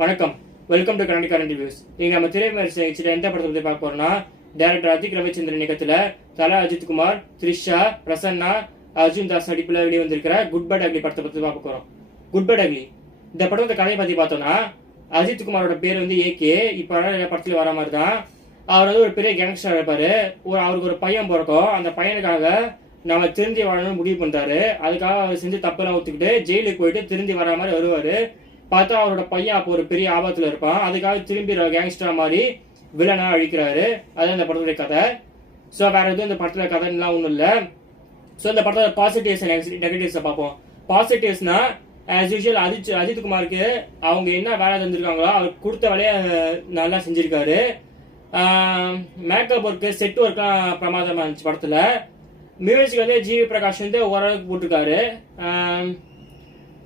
வணக்கம். Welcome to current reviews. நீங்க நம்ம திரைவிமர்சனம் எந்த படத்தை பத்தி பார்க்க போறோம்னா, டைரக்டர் அதிக் ரவிச்சந்திரன் இயக்கத்துல தல அஜித் குமார், த்ரிஷா, பிரசன்னா, அர்ஜுன் தாஸ் நடிப்புல வெளியே வந்திருக்கிற குட் பட் அக்லி படத்தை பத்தி பார்க்க போறோம். குட் பட் அக்லி இந்த படத்தை கதையை பத்தி பார்த்தோம்னா, அஜித் குமாரோட பேர் வந்து ஏகே. இப்ப படத்துல வர மாதிரி தான். அவர் வந்து ஒரு பெரிய கேங்ஸ்டர் இருப்பாரு. அவருக்கு ஒரு பையன் பிறக்கும். அந்த பையனுக்காக நம்ம திருந்தி வாழணும்னு முடிவு பண்றாரு. அதுக்காக அவர் செஞ்சு தப்பெல்லாம் ஒத்துக்கிட்டு ஜெயிலுக்கு போயிட்டு திருந்தி வர மாதிரி வருவாரு. பார்த்தா அவரோட பையன் அப்போ ஒரு பெரிய ஆபத்துல இருப்பான். அதுக்காக திரும்பி கேங்ஸ்டர் மாதிரி வில்லனா அழிக்கிறாரு. அதுதான் இந்த படத்துடைய கதை. ஸோ வேற எதுவும் இந்த படத்துல கதைலாம் ஒன்றும் இல்லை. ஸோ இந்த படத்தோட பாசிட்டிவ்ஸ் நெகட்டிவ்ஸை பார்ப்போம். பாசிட்டிவ்ஸ்னா ஆஸ் யூஷுவல் அஜித் குமாருக்கு அவங்க என்ன வேலை தந்திருக்காங்களோ அவர் கொடுத்த வேலையை நல்லா செஞ்சிருக்காரு. மேக்கப் ஒர்க்கு, செட் ஒர்க்லாம் பிரமாதமாக இருந்துச்சு படத்தில். மியூசிக் வந்து ஜிவி பிரகாஷ் வந்து ஓரளவுக்கு போட்டிருக்காரு.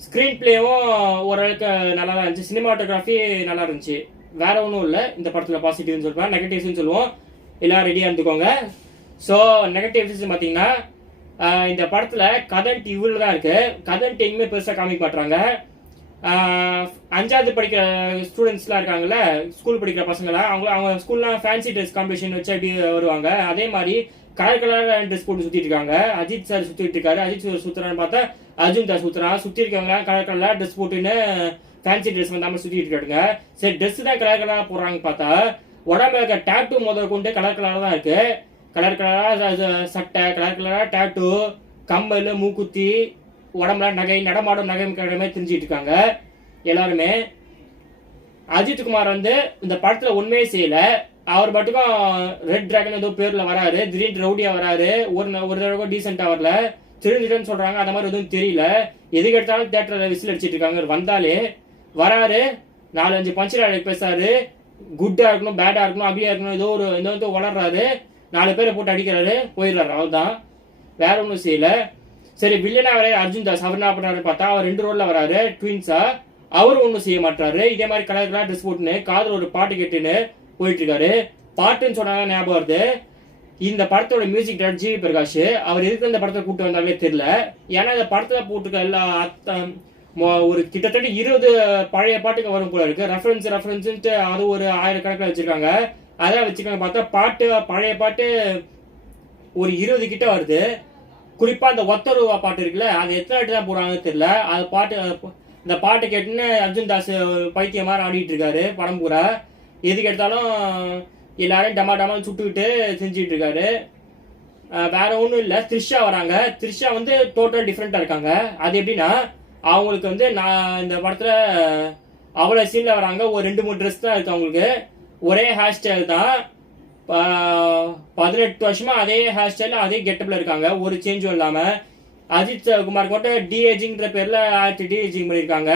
ஸ்க்ரீன் பிளேவும் ஓரளவுக்கு நல்லா தான் இருந்துச்சு. சினிமாட்டோகிராஃபி நல்லா இருந்துச்சு. வேற ஒன்றும் இல்லை இந்த படத்தில் பாசிட்டிவ்னு சொல்லுவேன். நெகட்டிவ்ஸ்னு சொல்லுவோம். எல்லாம் ரெடியாக இருந்துக்கோங்க. ஸோ நெகட்டிவ்ஸ் பார்த்தீங்கன்னா, இந்த படத்தில் கதன்ட் இவ்வளோ தான் இருக்கு. கதன்ட் எங்கேயுமே பெருசாக காமிக்க மாட்டாங்க. 5வது படிக்கிற ஸ்டூடெண்ட்ஸ்லாம் இருக்காங்கல்ல, ஸ்கூல் படிக்கிற பசங்களாம், அவங்க ஸ்கூல்லாம் ஃபேன்சி ட்ரெஸ் காம்படிஷன் வச்சு அப்படி வருவாங்க. அதே மாதிரி கலர் கலர் ட்ரெஸ் போட்டு சுத்திட்டு இருக்காங்க. அஜித் சார் சுத்திட்டு இருக்காரு. அஜித் சார் சுத்துறான்னு பார்த்தா அர்ஜுன் தாஸ் சுத்துறான். சுத்தி இருக்கவங்க கலர் கலர் ட்ரெஸ் போட்டுன்னு ஃபேன்சி ட்ரெஸ் வந்தாம சுத்திட்டு இருக்காங்க. சரி, ட்ரெஸ் தான் கலர் கலரா போடுறாங்க. பார்த்தா உடம்புல இருக்க டேட்டூ முதல் கொண்டு கலர் கலரா தான் இருக்கு. கலர் கலரா சட்டை, கலர் கலரா டேட்டூ, கம்பல், மூக்குத்தி, உடம்புல நகை, நடமாடும் நகை கடமை தெரிஞ்சிட்டு இருக்காங்க எல்லாருமே. அஜித் குமார் வந்து இந்த படத்துல உண்மையே செய்யல. அவர் மட்டுக்கும் ரெட் டிராகன் ஏதோ பேர்ல வராரு. திடீர்னு ரவுடியா வராரு. ஒரு தடவை டீசெண்டா வரல. திருந்திட்டன்னு சொல்றாங்க. அந்த மாதிரி எதுவும் தெரியல. எதுக்கு எடுத்தாலும் தியேட்டர்ல விசில் அடிச்சிட்டு இருக்காங்க. வந்தாலே வராரு, 4-5 பஞ்சு டைலாக் பேசாரு. குட்டா இருக்கணும், பேடா இருக்கணும், அப்படியா இருக்கணும், ஏதோ வந்து வளர்றாரு. 4 பேரை போட்டு அடிக்கிறாரு, போயிடுறாரு. அவ்வளவுதான், வேற ஒன்றும் செய்யல. சரி, வில்லனா வர அர்ஜுன் தாஸ் அவர் என்ன பண்றாரு பார்த்தா, அவர் 2 ரோல்ல வராரு ட்வின்ஸா. அவரும் ஒன்றும் செய்ய மாட்டாரு. இதே மாதிரி கலர் கலர் ட்ரெஸ் போட்டுன்னு காதல் ஒரு பாட்டு கேட்டுன்னு போயிட்டு இருக்காரு. பாட்டுன்னு சொன்னாங்க ஞாபகம் வருது. இந்த படத்தோட மியூசிக் டைரக்டர் ஜிவி பிரகாஷ். அவர் எதுக்கு இந்த படத்தை கூப்பிட்டு வந்தாலே தெரியல. ஏன்னா இந்த படத்துல போட்டுக்க எல்லா ஒரு கிட்டத்தட்ட 20 பழைய பாட்டுக்கு வரும் போல இருக்கு. ரெஃபரன்ஸ்ன்ட்டு அது ஒரு 1000 கணக்கில் வச்சிருக்காங்க. அதான் வச்சிருக்காங்க. பார்த்தா பழைய பாட்டு ஒரு 20 கிட்ட வருது. குறிப்பா அந்த ஒத்தருவா பாட்டு இருக்குல்ல, அது எத்தனை வாட்டி தான் போடுறாங்கன்னு தெரியல. அது இந்த பாட்டு கேட்டுன்னு அர்ஜுன் தாஸ் பைத்தியம் மாதிரி ஆடிட்டு இருக்காரு படம் பூரா. எதுக்கு எடுத்தாலும் எல்லாரும் டமால் சுட்டுக்கிட்டு செஞ்சுட்டு இருக்காரு. வேற ஒன்றும் இல்லை. த்ரிஷா வராங்க. த்ரிஷா வந்து டோட்டல் டிஃப்ரெண்டா இருக்காங்க. அது எப்படின்னா, அவங்களுக்கு வந்து நான் இந்த படத்துல அவ்வளோ சீன்ல வராங்க. ஒரு 2-3 ட்ரெஸ் தான் இருக்கு அவங்களுக்கு. ஒரே ஹேர் ஸ்டைல் தான். 18 வருஷமா அதே ஹேர் ஸ்டைல், அதே கெட்டப்ல இருக்காங்க. ஒரு சேஞ்சும் இல்லாம. அஜித் குமாருக்கு மட்டும் டிஏஜிங்கிற பேர்ல டிஏஜிங் பண்ணியிருக்காங்க.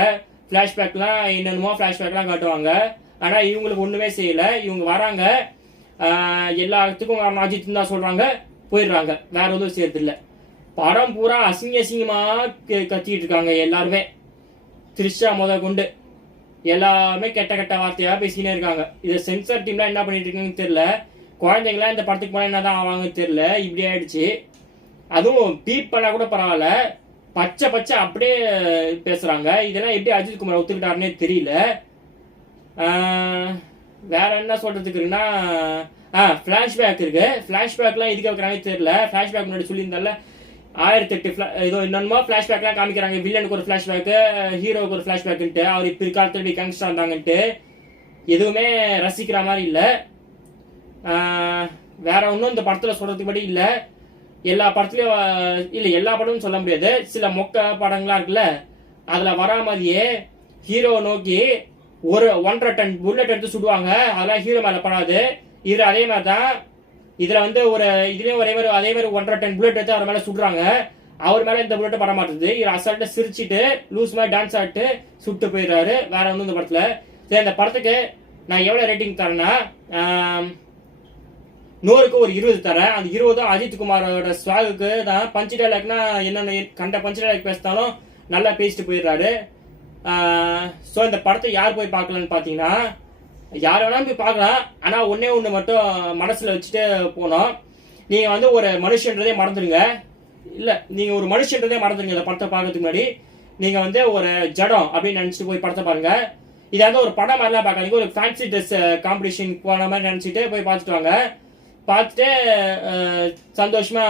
ஃபிளாஷ்பேக்லாம் என்னென்னமோ ஃபிளாஷ்பேக்லாம் காட்டுவாங்க. ஆனா இவங்களுக்கு ஒண்ணுமே செய்யல. இவங்க வராங்க, எல்லாத்துக்கும் அஜித் தான் சொல்றாங்க, போயிடுறாங்க. வேற எதுவும் செய்யறது இல்லை. படம் பூரா அசிங்கமா கத்திட்டு இருக்காங்க எல்லாருமே. த்ரிஷா முதல் கொண்டு எல்லாருமே கெட்ட வார்த்தையா பேசினே இருக்காங்க. இதை சென்சார் டீம்லாம் என்ன பண்ணிட்டு இருக்காங்கன்னு தெரியல. குழந்தைங்களா இந்த படத்துக்கு போனா என்னதான் ஆவாங்கன்னு தெரியல. இப்படி ஆயிடுச்சு. அதுவும் பீப் பண்ணா கூட பரவாயில்ல, பச்சை அப்படியே பேசுறாங்க. இதெல்லாம் எப்படி அஜித் குமார் ஒத்துக்கிட்டாருன்னே தெரியல. வேற என்ன சொல்றதுக்கு இருக்குன்னா, ஃபிளாஷ்பேக் இருக்கு. ஃபிளாஷ்பேக்லாம் எதுக்கு வைக்கிறாங்கன்னு தெரியல. ஃபிளாஷ்பேக் முன்னாடி சொல்லியிருந்தால 1008 ஏதோ என்னமோ ஃபிளாஷ்பேக்லாம் காமிக்கிறாங்க. வில்லனுக்கு ஒரு ஃபிளாஷ்பேக், ஹீரோவுக்கு ஒரு ஃபிளாஷ்பேக்ன்ட்டு, அவர் இப்ப காலத்துல கேங்ஸ்டர் இருந்தாங்கன்ட்டு. எதுவுமே ரசிக்கிற மாதிரி இல்லை. வேற ஒன்றும் இந்த படத்துல சொல்றதுக்கு படி இல்லை. எல்லா படத்துலயும் இல்லை, எல்லா படமும் சொல்ல முடியாது. சில மொக்க படங்கள்லாம் இருக்குல்ல, அதுல வரா மாதிரியே ஹீரோ நோக்கி ஒரு 1.5 டன் புல்லட் எடுத்து சுடுவாங்க. அதெல்லாம் ஹீரோ மேல படாது. இது அதே மாதிரி தான். இதுல வந்து இதுலயும் அதே மாதிரி 1.5 டன் புல்லட் எடுத்து அவர் மேல சுடுறாங்க. அவர் மேல இந்த புல்லட் பட மாட்டேது. இவர் அசால்ட்டா சிரிச்சிட்டு லூஸ் மாதிரி டான்ஸ் ஆட்டு சுட்டு போயிடுறாரு. வேற ஒன்றும் இந்த படத்துல. சரி, இந்த படத்துக்கு நான் எவ்வளவு ரேட்டிங் தரேன்னா, 100க்கு ஒரு 20 தரேன். அந்த 20 அஜித் குமாரோட ஸ்வாகுக்கு தான். பஞ்சு டைலாக்னா என்னென்ன கண்ட பஞ்சு டைலாக் பேசினாலும் நல்லா பேசிட்டு போயிடுறாரு. ஸோ இந்த படத்தை யார் போய் பார்க்கலான்னு பார்த்தீங்கன்னா, யார் வேணாலும் போய் பார்க்கலாம். ஆனால் ஒன்று மட்டும் மனசில் வச்சுட்டு போனோம். நீங்கள் வந்து ஒரு மனுஷன்றதே மறந்துடுங்க. இல்லை, நீங்கள் ஒரு மனுஷன்றதே மறந்துடுங்க. இந்த படத்தை பார்க்கறதுக்கு முன்னாடி நீங்கள் வந்து ஒரு ஜடம் அப்படின்னு நினச்சிட்டு போய் படத்தை பாருங்க. இதை வந்து ஒரு படம் மாதிரிலாம் பார்க்காதீங்க, ஒரு ஃபேன்சி ட்ரெஸ் காம்படிஷன் போன மாதிரி நினச்சிட்டு போய் பார்த்துட்டு வாங்க. பார்த்துட்டு சந்தோஷமா